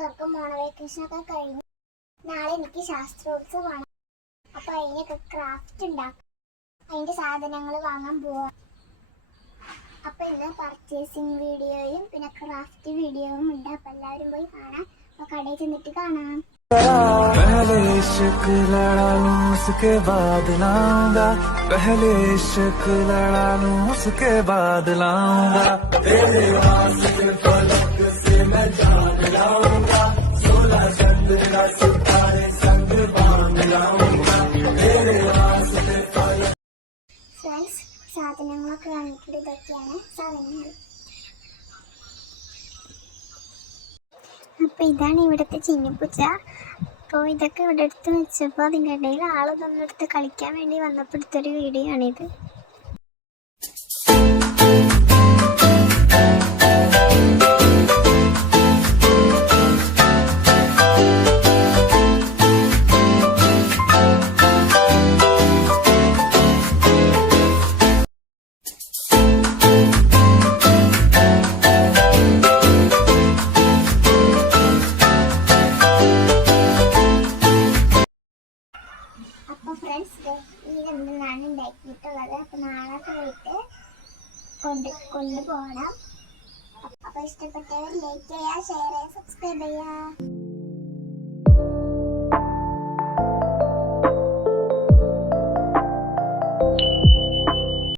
തുറക്കും. ഓണ വെക്കേഷനൊക്കെ കഴിഞ്ഞു. നാളെ എനിക്ക് ശാസ്ത്രോത്സവമാണ്. അപ്പോൾ അതിനൊക്കെ ക്രാഫ്റ്റ് ഉണ്ടാക്കും. അതിൻ്റെ സാധനങ്ങൾ വാങ്ങാൻ പോവാം. അപ്പോൾ ഇന്ന് പർച്ചേസിങ് വീഡിയോയും പിന്നെ ക്രാഫ്റ്റ് വീഡിയോയും ഉണ്ട്. അപ്പോൾ എല്ലാവരും പോയി കാണാം. അപ്പോൾ കടയിൽ ചെന്നിട്ട് കാണാം. पहले इश्क लड़ा लूं उसके बाद लाऊंगा, पहले इश्क लड़ा लूं उसके बाद लाऊंगा, तेरे वास्ते फलक से मैं जान लाऊंगा, 16 चंद्र सितारे संग बांध लाऊंगा, तेरे वास्ते फलक. ഫ്രണ്ട്സ്, സാധനങ്ങളൊക്കെ വാങ്ങിയിട്ട് ഇതൊക്കെയാണ് സാധനങ്ങൾ. അപ്പോൾ ഇതാണ് ഇവിടുത്തെ ചിന്നിപ്പൂച്ച. അപ്പോൾ ഇതൊക്കെ ഇവിടെ എടുത്ത് വെച്ചപ്പോൾ അതിൻ്റെ ഇടയിൽ ആളൊന്നും എടുത്ത് കളിക്കാൻ വേണ്ടി വന്നപ്പോൾ എടുത്തൊരു വീഡിയോ ആണിത്. അപ്പോൾ ഫ്രണ്ട്സ്, ഈ രണ്ടെണ്ണമാണ് ഉണ്ടാക്കിയിട്ടുള്ളത്. അപ്പോൾ നാളെ പോയിട്ട് കൊണ്ടുപോകണം. അപ്പോൾ ഇഷ്ടപ്പെട്ടവർ ലൈക്ക് ചെയ്യുക, ഷെയർ ചെയ്യുക, സബ്സ്ക്രൈബ് ചെയ്യുക.